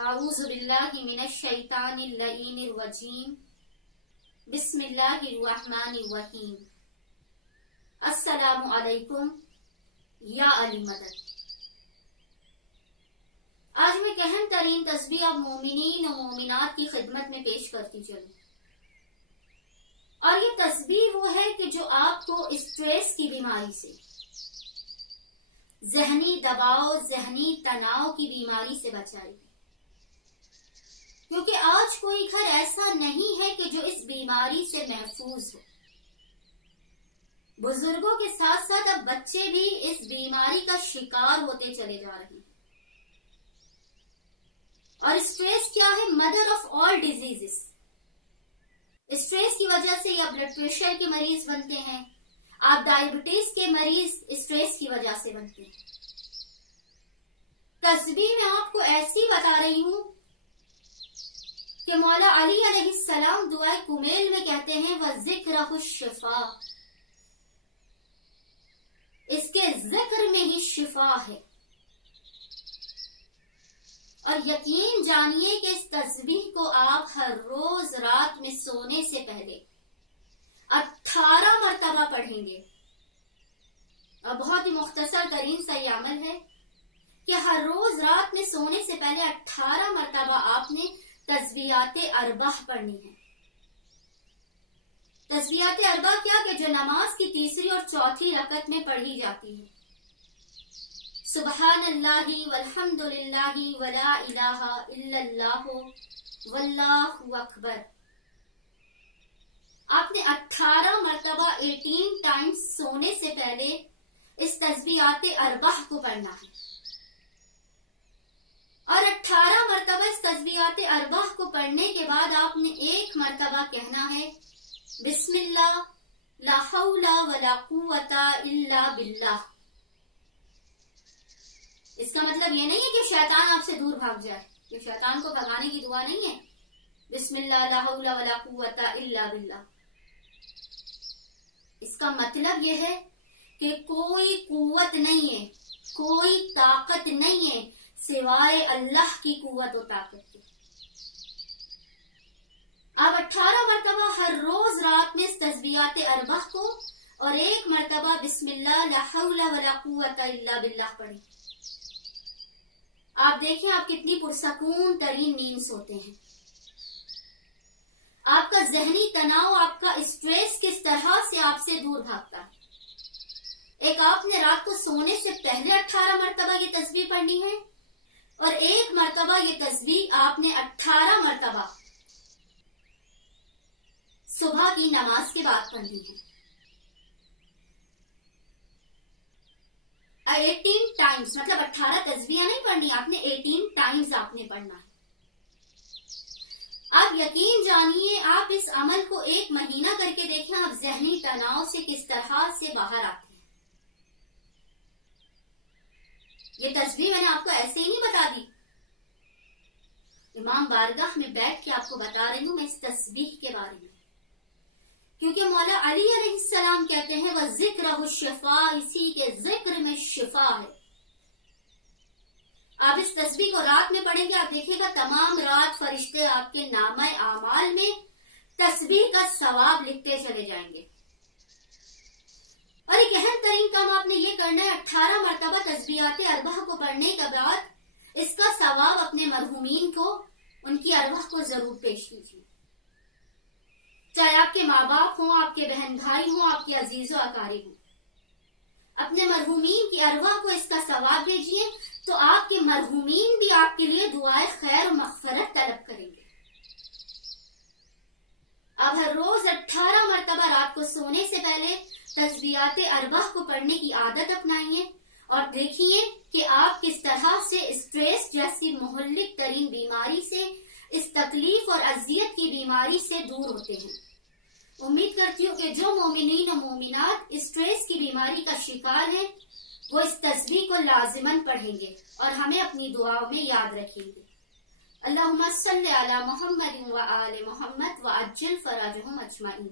अऊज़ु बिल्लाहि मिनश शैतानिर लईनिर रजीम। बिस्मिल्लाहिर रहमानिर रहीम। अस्सलामु अलैकुम या अली मदद। आज मैं अहम तरीन तस्बीह अब मोमिनीन और मोमिनात की खिदमत में पेश करती चलूं। और ये तस्बीह वो है कि जो आपको स्ट्रेस की बीमारी से, जहनी दबाव, जहनी तनाव की बीमारी से बचाएगी। क्योंकि आज कोई घर ऐसा नहीं है कि जो इस बीमारी से महफूज हो। बुजुर्गों के साथ साथ अब बच्चे भी इस बीमारी का शिकार होते चले जा रहे हैं। और स्ट्रेस क्या है? Mother of all diseases. Stress की वजह से या ब्लड प्रेशर के मरीज बनते हैं, आप डायबिटीज के मरीज स्ट्रेस की वजह से बनते हैं। तस्बीह में आपको ऐसी बता रही हूं कि मौला अली अलैहिस्सलाम दुआ कुमेल में कहते हैं व जिक्र शिफा, इसके जिक्र में ही शिफा है। और यकीन जानिए कि इस तस्बीह को आप हर रोज रात में सोने से पहले 18 मरतबा पढ़ेंगे। और बहुत ही मुख्तसर तरीन सा यह अमल है कि हर रोज रात में सोने से पहले 18 मरतबा आपने तस्बीहाते अरबाह पढ़नी है। तस्बीहाते अरबाह क्या कि जो नमाज की तीसरी और चौथी रकत में पढ़ी जाती है। सुबहानल्लाहि वल्हम्दुलिल्लाहि वला इलाहा इल्लल्लाहु वल्लाहु अकबर। आपने 18 मरतबा 18 टाइम्स सोने से पहले इस तस्बीहाते अरबाह को पढ़ना है। और 18 मरतबा इस तस्बीहाते अरबाह को पढ़ने के बाद आपने एक मरतबा कहना है बिस्मिल्लाह ला हौला वला कुव्वता इल्ला बिल्लाह। इसका मतलब ये नहीं है कि शैतान आपसे दूर भाग जाए। ये शैतान को भगाने की दुआ नहीं है। बिस्मिल्लाह ला हौला वला कुव्वता इल्ला बिल्लाह। इसका मतलब ये है कि कोई कुव्वत नहीं है, कोई ताकत नहीं है सिवाय अल्लाह की कुव्वत और ताकत के। आप 18 मरतबा हर रोज रात में इस तस्बीहाते अरबाह को और एक मरतबा बिस्मिल्लाह ला हौला वला कुव्वता इल्ला बिल्लाह पढ़ें। आप देखें आप कितनी पुरसकून तरीन नींद सोते हैं। आपका जहनी तनाव, आपका स्ट्रेस किस तरह से आपसे दूर भागता है। एक आपने रात को सोने से पहले 18 मरतबा ये तस्बीह पढ़नी है और एक मरतबा ये तस्बीह आपने 18 मरतबा सुबह की नमाज के बाद पढ़नी है। 18 टाइम्स मतलब 18 तस्बीह नहीं पढ़नी, आपने 18 टाइम्स आपने पढ़ना है। आप यकीन जानिए आप इस अमल को एक महीना करके देखें, आप जहनी तनाव से किस तरह से बाहर आते हैं। ये तस्बीह मैंने आपको ऐसे ही नहीं बता दी, इमाम बारगाह में बैठ के आपको बता रही हूं मैं इस तस्बीह के बारे में। क्योंकि मौला अली अलैहिस्सलाम कहते हैं वह जिक्र शिफा, इसी के जिक्र में शिफा है। आप इस तस्बीह को रात में पढ़ेंगे, आप देखिएगा तमाम रात फरिश्ते आपके नामे आमाल में तस्बीह का सवाब लिखते चले जाएंगे। और एक अहम तरीन काम आपने ये करना है, 18 मरतबा तस्बीहाते अरबाह को पढ़ने के बाद इसका सवाब अपने मरहूमीन को, उनकी अरवाह को जरूर पेश कीजिए। चाहे आपके माँ बाप हों, आपके बहन भाई हों, आपके अजीजों अकारिब हों, अपने मरहूमीन की अरवाह को इसका सवाब भेजिए तो आपके मरहूमीन भी आपके लिए दुआए खैर और मग़फ़िरत तलब करेंगे। अब हर रोज 18 मरतबा रात को सोने से पहले तस्बीहाते अरबाह को पढ़ने की आदत अपनाइए और देखिए कि आप किस तरह से स्ट्रेस जैसी मुहल्लिक तरीन बीमारी से, इस तकलीफ और अजियत की बीमारी से दूर होते हैं। उम्मीद करती हूँ कि जो मोमिनीन और मोमिनात स्ट्रेस की बीमारी का शिकार हैं वो इस तस्बीह को लाजिमन पढ़ेंगे और हमें अपनी दुआओं में याद रखेंगे। अल्लाहुम्मा सल्ली अला मुहम्मद व आले मुहम्मद व अज्जिल फराजहुम अजमाइन।